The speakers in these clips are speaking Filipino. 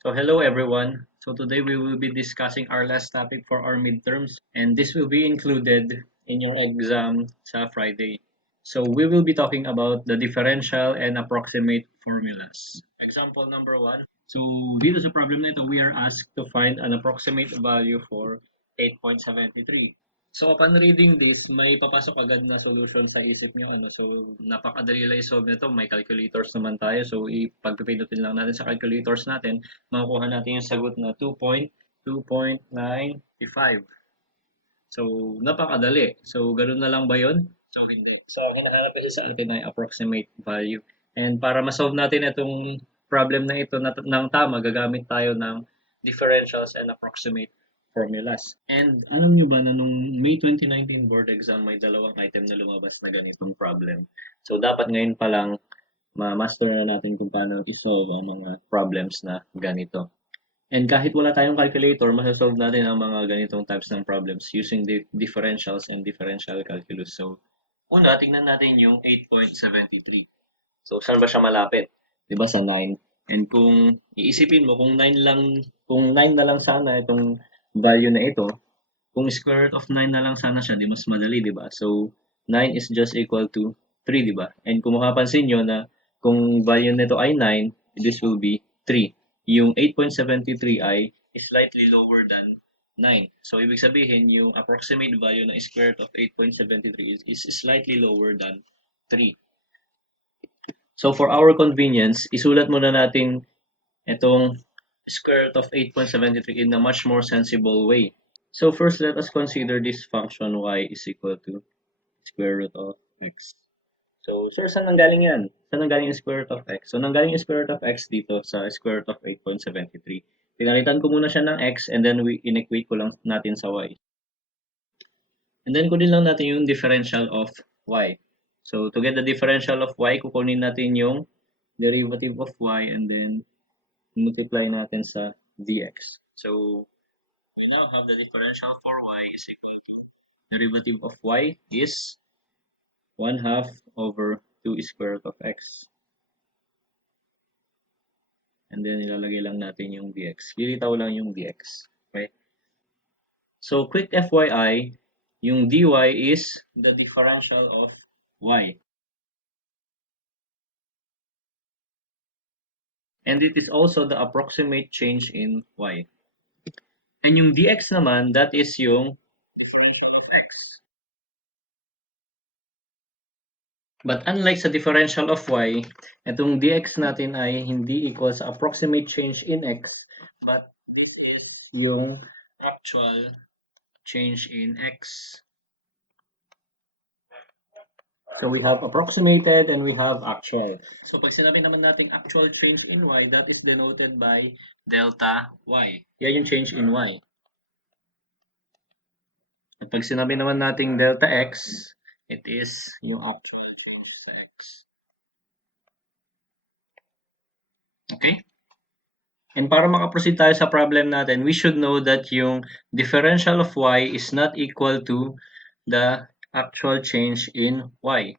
So hello everyone. So today we will be discussing our last topic for our midterms and this will be included in your exam sa Friday. So we will be talking about the differential and approximate formulas. Example number 1. So dito sa problem na ito, we are asked to find an approximate value for 8.73. So upon reading this, may papasok agad na solution sa isip nyo. So napakadali lang i-solve nito. May calculators naman tayo. So ipagpipindutin lang natin sa calculators natin. Makukuha natin yung sagot na 2.2.95. So napakadali. So ganun na lang ba yun? So hindi. So ang hinahanap kasi sa atin ay approximate value. And para ma-solve natin itong problem na ito ng tama, gagamit tayo ng differentials and approximate formulas. And alam nyo ba na nung May 2019 board exam, may dalawang item na lumabas na ganitong problem. So dapat ngayon pa lang ma-master na natin kung paano i-solve ang mga problems na ganito. And kahit wala tayong calculator, masasolve natin ang mga ganitong types ng problems using the differentials and differential calculus. So, una, tingnan natin yung 8.73. So, saan ba siya malapit? 'Di ba sa 9? And kung iisipin mo kung 9 na lang sana itong value na ito, kung square root of 9 na lang sana siya, di mas madali, di ba? So, 9 is just equal to 3, di ba? And kung makapansin nyo na kung value nito ay 9, this will be 3. Yung 8.73 ay slightly lower than 9. So, ibig sabihin, yung approximate value ng square root of 8.73 is slightly lower than 3. So, for our convenience, isulat muna natin itong square root of 8.73 in a much more sensible way. So first, let us consider this function y is equal to square root of x. So, sir, saan nanggaling yan? Saan nanggaling yung square root of x? So, nanggaling yung square root of x dito sa square root of 8.73. Pinalitan ko muna siya ng x and then inequate ko lang natin sa y. And then, kunin lang natin yung differential of y. So, to get the differential of y, kukunin natin yung derivative of y and then multiply natin sa dx. So, we now have the differential for y is equal to derivative of y is 1/2 over 2 square root of x. And then ilalagay lang natin yung dx. Lilitaw lang yung dx. Okay? So quick FYI, yung dy is the differential of y. And it is also the approximate change in y. And yung dx naman, that is yung differential of x. But unlike sa differential of y, itong dx natin ay hindi equal sa approximate change in x, but this is yung actual change in x. So we have approximated and we have actual. So pag sinabi naman natin actual change in y, that is denoted by delta y. Yan yung change in y. At pag sinabi naman natin delta x, it is yung actual change sa x. Okay? And para makaproceed tayo sa problem natin, we should know that yung differential of y is not equal to the actual change in y.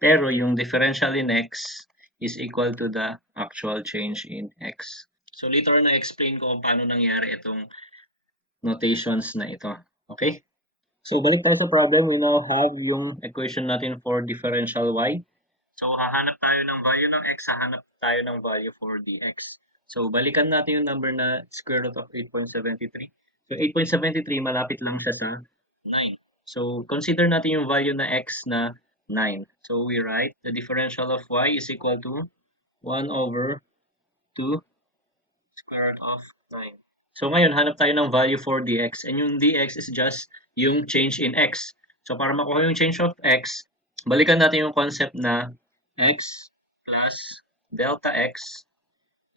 Pero yung differential in x is equal to the actual change in x. So later na explain ko kung paano nangyari itong notations na ito. Okay? So balik tayo sa problem. We now have yung equation natin for differential y. So hahanap tayo ng value ng x, hahanap tayo ng value for dx. So, balikan natin yung number na square root of 8.73. So, 8.73, malapit lang siya sa 9. So, consider natin yung value na x na 9. So, we write the differential of y is equal to 1 over 2 square root of 9. So, ngayon, hanap tayo ng value for dx. And yung dx is just yung change in x. So, para makuha yung change of x, balikan natin yung concept na x plus delta x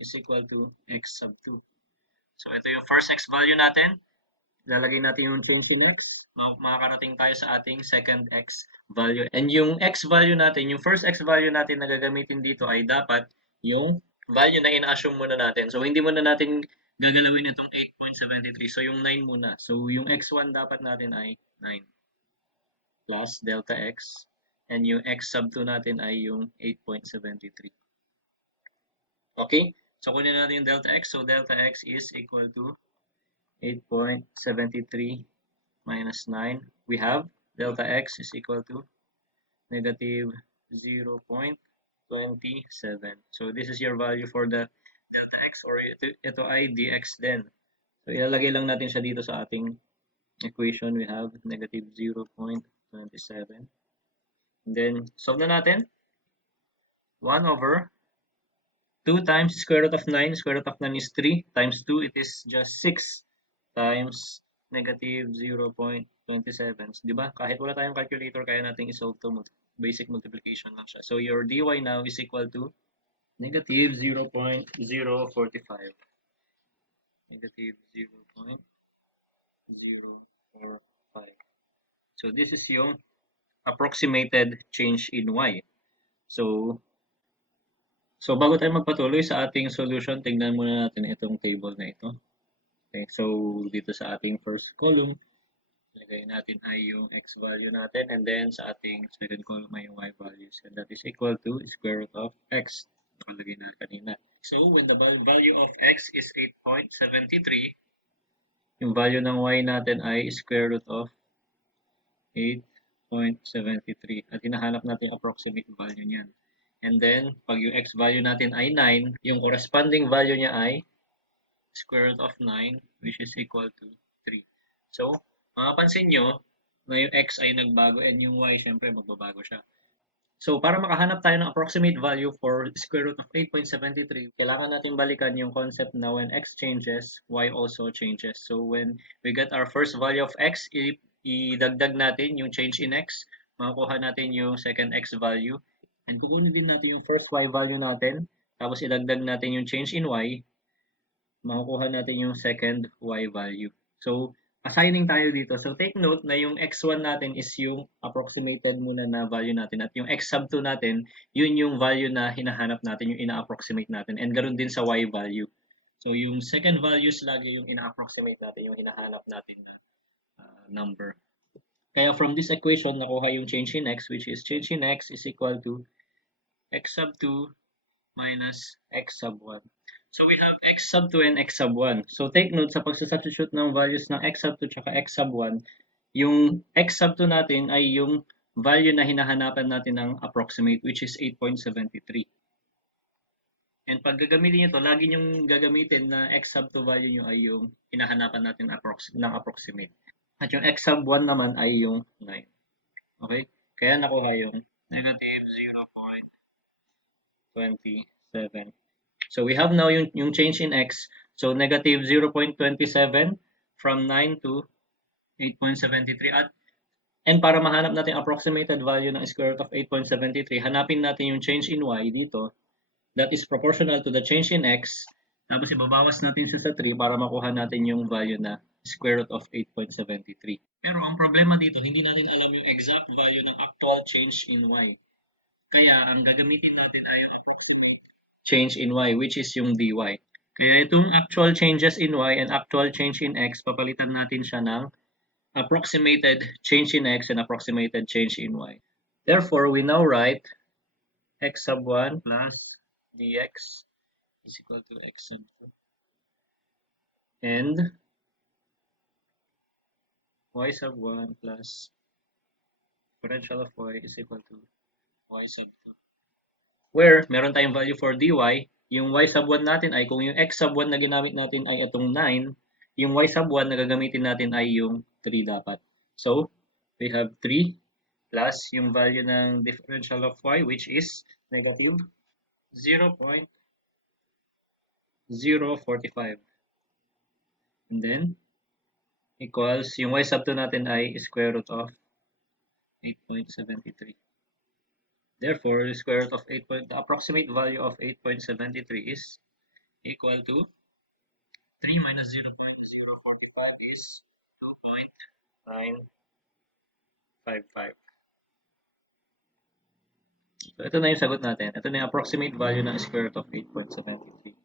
is equal to x sub 2. So, ito yung first x value natin. Lalagay natin yung change in x. Makakarating tayo sa ating second x value. And yung x value natin, yung first x value natin na gagamitin dito ay dapat yung value na ina-assume muna natin. So, hindi muna natin gagalawin itong 8.73. So, yung 9 muna. So, yung x1 dapat natin ay 9 plus delta x. And yung x sub 2 natin ay yung 8.73. Okay? So, kunin natin yung delta x. So, delta x is equal to 8.73 minus 9. We have delta x is equal to negative 0.27. So, this is your value for the delta x, or ito ay dx din. So, ilalagay lang natin siya dito sa ating equation. We have negative 0.27. And then, solve na natin. 1 over 2 times square root of 9. Square root of 9 is 3. Times 2, it is just 6 times negative 0.27. Diba? Kahit wala tayong calculator, kaya natin isolve to basic multiplication lang siya. So, your dy now is equal to negative 0.045. Negative 0.045. So, this is yung approximated change in y. So, bago tayo magpatuloy sa ating solution, tingnan muna natin itong table na ito. Okay, so dito sa ating first column, lagay natin ay yung x value natin, and then sa ating second column ay yung y values, and that is equal to square root of x. Nakalagay na kanina. So when the value of x is 8.73, yung value ng y natin ay square root of 8.73, at hinahanap natin yung approximate value niyan. And then, pag yung x value natin ay 9, yung corresponding value niya ay square root of 9, which is equal to 3. So, mapapansin nyo na yung x ay nagbago and yung y, syempre, magbabago siya. So, para makahanap tayo ng approximate value for square root of 8.73, kailangan natin balikan yung concept na when x changes, y also changes. So, when we get our first value of x, idagdag natin yung change in x, makakuha natin yung second x value, and kukunin din natin yung first y value natin, tapos idagdag natin yung change in y, makukuha natin yung second y value. So, assigning tayo dito. So, take note na yung x1 natin is yung approximated muna na value natin, at yung x sub 2 natin, yun yung value na hinahanap natin, yung ina-approximate natin, and ganoon din sa y value. So, yung second values lagi yung ina-approximate natin, yung hinahanap natin na number. Kaya from this equation, nakuha yung change in x, which is change in x is equal to x sub 2 minus x sub 1. So we have x sub 2 and x sub 1. So take note, sa pagsasubstitute ng values ng x sub 2 at x sub 1, yung x sub 2 natin ay yung value na hinahanapan natin ng approximate, which is 8.73. And pag gagamitin nyo ito, lagi nyong gagamitin na x sub 2 value nyo ay yung hinahanapan natin ng approximate. At yung x sub 1 naman ay yung 9. Okay? Kaya nakuha yung negative 0.27. So we have now yung change in x. So negative 0.27 from 9 to 8.73. And para mahanap natin approximated value ng square root of 8.73, hanapin natin yung change in y dito. That is proportional to the change in x. Tapos ibabawas natin siya sa 3 para makuha natin yung value na square root of 8.73. Pero ang problema dito, hindi natin alam yung exact value ng actual change in y. Kaya ang gagamitin natin ay change in y, which is yung dy. Kaya itong actual changes in y and actual change in x, papalitan natin siya ng approximated change in x and approximated change in y. Therefore, we now write x sub 1 plus dx is equal to x sub 2. And y sub 1 plus differential of y is equal to y sub 2. Where meron tayong value for dy, yung y sub 1 natin ay kung yung x sub 1 na ginamit natin ay itong 9, yung y sub 1 na gagamitin natin ay yung 3 dapat. So, we have 3 plus yung value ng differential of y, which is negative 0.045. And then, equals, yung y sub 2 natin ay square root of 8.73. Therefore, the square root of the approximate value of 8.73 is equal to 3 minus 0.045 is 2.955. So, ito na yung sagot natin. Ito na yung approximate value ng square root of 8.73.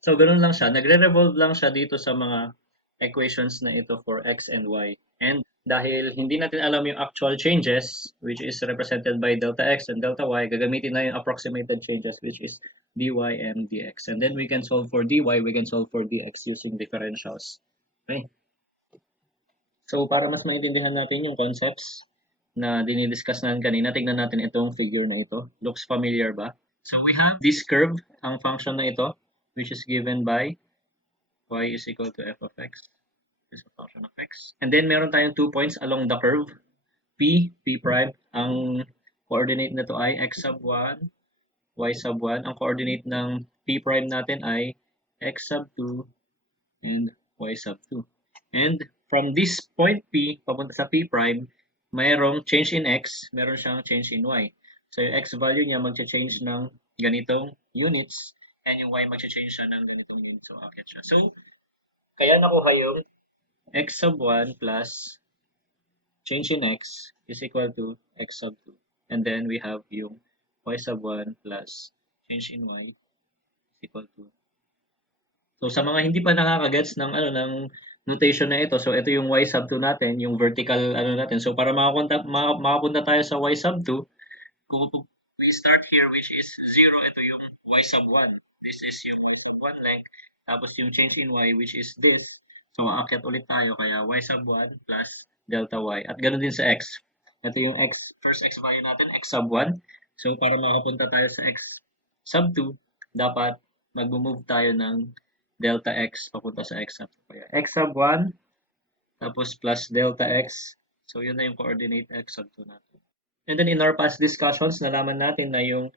So, ganun lang siya. Nagre-revolve lang siya dito sa mga equations na ito for x and y. And dahil hindi natin alam yung actual changes, which is represented by delta x and delta y, gagamitin na yung approximated changes, which is dy and dx. And then we can solve for dy, we can solve for dx using differentials. Okay? So, para mas maintindihan natin yung concepts na dinidiscuss natin kanina, tignan natin itong figure na ito. Looks familiar ba? So, we have this curve, ang function na ito, which is given by y is equal to f of x is a function of x. And then, meron tayong 2 points along the curve. P prime, ang coordinate na to ay x sub 1, y sub 1. Ang coordinate ng P prime natin ay x sub 2 and y sub 2. And from this point P, papunta sa P prime, mayroong change in x, meron siyang change in y. So yung x value niya magcha-change ng ganitong units and yung y magcha-change siya ng ganitong units. So, akit siya. So, kaya nakuha yung x sub 1 plus change in x is equal to x sub 2. And then we have yung y sub 1 plus change in y is equal to. So sa mga hindi pa nakakagets ng ng notation na ito, so ito yung y sub 2 natin, yung vertical natin. So para makapunta tayo sa y sub 2, kung we start here which is 0, ito yung y sub 1. This is yung y sub 1 length. Tapos yung change in y which is this. So aakyat ulit tayo kaya y sub 1 plus delta y. At ganoon din sa x. Ito yung first x value natin, x sub 1. So para makapunta tayo sa x sub 2, dapat mag-move tayo ng delta x papunta sa x sub 2. Kaya x sub 1 tapos plus delta x. So yun na yung coordinate x sub 2 natin. And then in our past discussions, nalaman natin na yung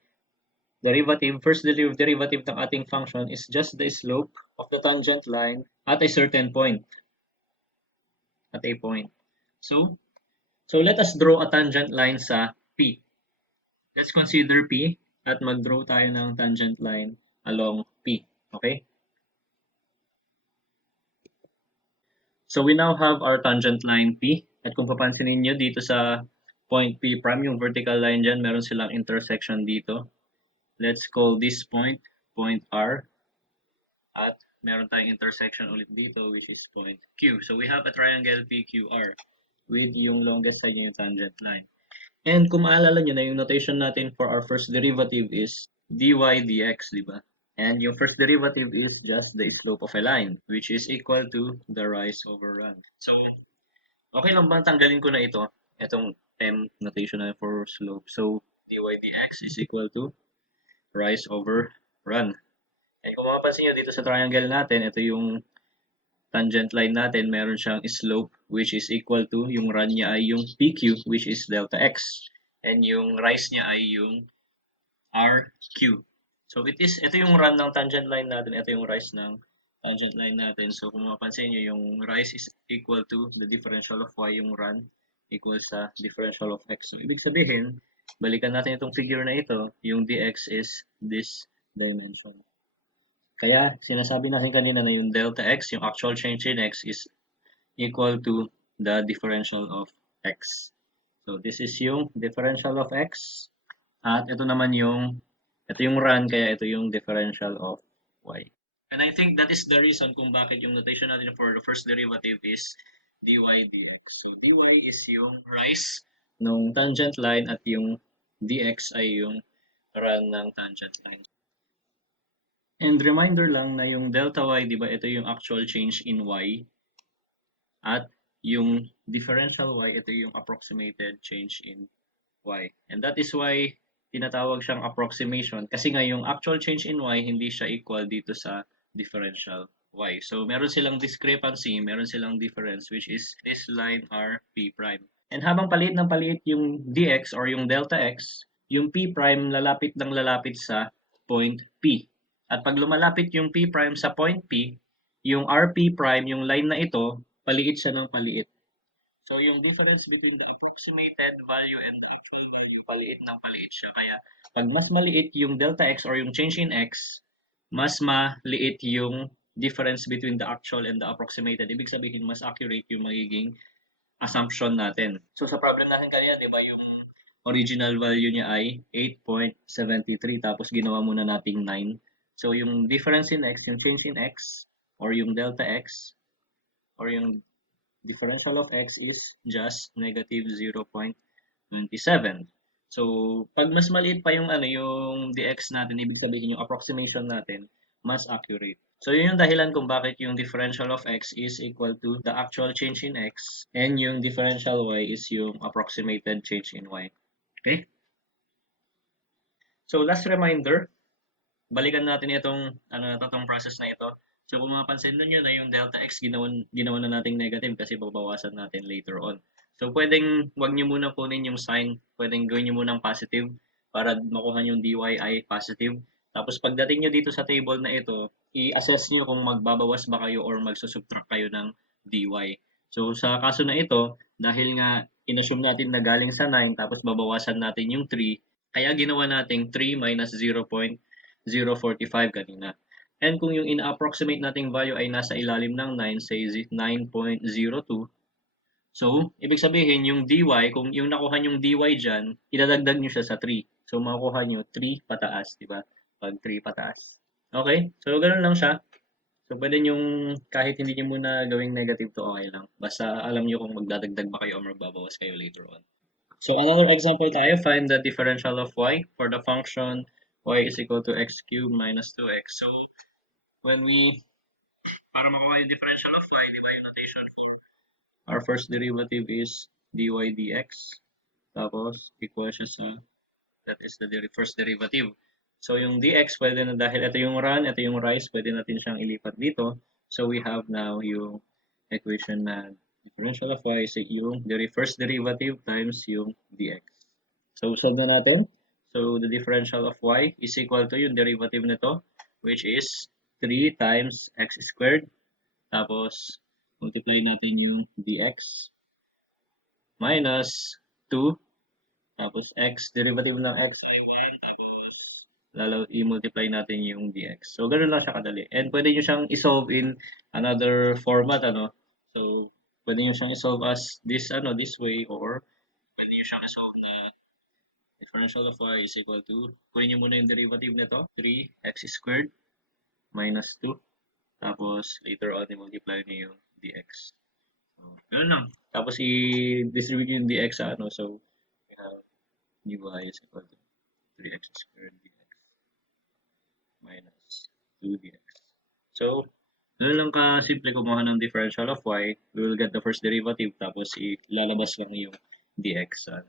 first derivative ng ating function is just the slope of the tangent line at a certain point. At a point. So let us draw a tangent line sa P. Let's consider P at mag-draw tayo ng tangent line along P. Okay? So we now have our tangent line P. At kung papansinin nyo dito sa point P prime, yung vertical line dyan, meron silang intersection dito. Let's call this point R. At meron tayong intersection ulit dito, which is point Q. So we have a triangle PQR with yung longest side niya yung tangent line. And kung maalala nyo na yung notation natin for our first derivative is dy dx, di ba? And yung first derivative is just the slope of a line, which is equal to the rise over run. So, okay lang ba tanggalin ko na ito? Itong m notation na for slope. So, dy dx is equal to rise over run. And kung mapapansin nyo dito sa triangle natin, ito yung tangent line natin, meron siyang slope which is equal to, yung run niya ay yung PQ which is delta x. And yung rise niya ay yung RQ. So ito yung run ng tangent line natin, ito yung rise ng tangent line natin. So kung mapapansin nyo, yung rise is equal to the differential of y, yung run equals sa differential of x. So ibig sabihin, balikan natin itong figure na ito, yung dx is this dimension. Kaya sinasabi natin kanina na yung delta x, yung actual change in x is equal to the differential of x. So this is yung differential of x. At ito naman ito yung run, kaya ito yung differential of y. And I think that is the reason kung bakit yung notation natin for the first derivative is dy dx. So dy is yung rise ng tangent line at yung dx ay yung run ng tangent line. And reminder lang na yung delta y, di ba, ito yung actual change in y. At yung differential y, ito yung approximated change in y. And that is why tinatawag siyang approximation kasi nga yung actual change in y hindi siya equal dito sa differential y. So meron silang discrepancy, meron silang difference which is this line r p prime. And habang paliit ng paliit yung dx or yung delta x, yung p prime lalapit ng lalapit sa point P. At pag lumalapit yung p prime sa point P, yung rp prime, yung line na ito, paliit siya ng paliit. So, yung difference between the approximated value and the actual value, paliit ng paliit siya. Kaya, pag mas maliit yung delta x or yung change in x, mas maliit yung difference between the actual and the approximated. Ibig sabihin, mas accurate yung magiging assumption natin. So, sa problem natin kanina, di ba, yung original value niya ay 8.73, tapos ginawa muna nating 9. So, yung difference in x, yung change in x, or yung delta x, or yung differential of x is just negative 0.27. So, pag mas maliit pa yung yung dx natin, ibig sabihin yung approximation natin, mas accurate. So, yun yung dahilan kung bakit yung differential of x is equal to the actual change in x and yung differential y is yung approximated change in y. Okay? So, last reminder, balikan natin itong process na ito. So, kung mapapansin nyo na yung delta x ginawa na nating negative kasi babawasan natin later on. So, pwedeng wag nyo muna kunin yung sign. Pwedeng gawin nyo munang positive para makuha yung dy ay positive. Tapos, pagdating nyo dito sa table na ito, i-assess nyo kung magbabawas ba kayo or magsusubtract kayo ng dy. So, sa kaso na ito, dahil nga inassume natin na galing sa 9, tapos babawasan natin yung 3, kaya ginawa nating 3 minus 0.045 kanina. And kung yung ina-approximate nating value ay nasa ilalim ng 9, say 9.02, so, ibig sabihin yung dy, kung yung nakuha yung dy dyan, idadagdag nyo siya sa 3. So, makukuha nyo 3 pataas, di ba? Pag 3 pataas. Okay? So, ganun lang siya. So, pwede nyong kahit hindi nyo muna gawing negative to, okay lang. Basta alam nyo kung magdadagdag ba kayo o magbabawas kayo later on. So another example tayo, find the differential of y for the function y is equal to x cubed minus 2x. So when para makuha yung differential of y, di ba yung notation for our first derivative is dy dx. Tapos equal siya sa, that is the first derivative. So yung dx, pwede na dahil ito yung run, ito yung rise, pwede natin siyang ilipat dito. So we have now yung equation na differential of y is yung first derivative times yung dx. So, solve na natin. So, the differential of y is equal to yung derivative nito, which is 3 times x squared. Tapos, multiply natin yung dx minus 2. Tapos, derivative ng x ay 1. Tapos, i-multiply natin yung dx. So, ganun lang siya kadali. And pwede nyo siyang isolve in another format, So, pwede nyo siyang isolve as this way, or pwede nyo siyang isolve na differential of y is equal to, kunin nyo muna yung derivative nito, 3x squared minus 2. Tapos, later on, i-multiply nyo yung dx. So, ganun lang. Tapos, i-distribute yung dx sa So, we have dy is equal to 3x squared dx minus 2 dx. So, ganun lang ka-simple kumuha ng differential of y. We will get the first derivative, tapos ilalabas lang yung dx sa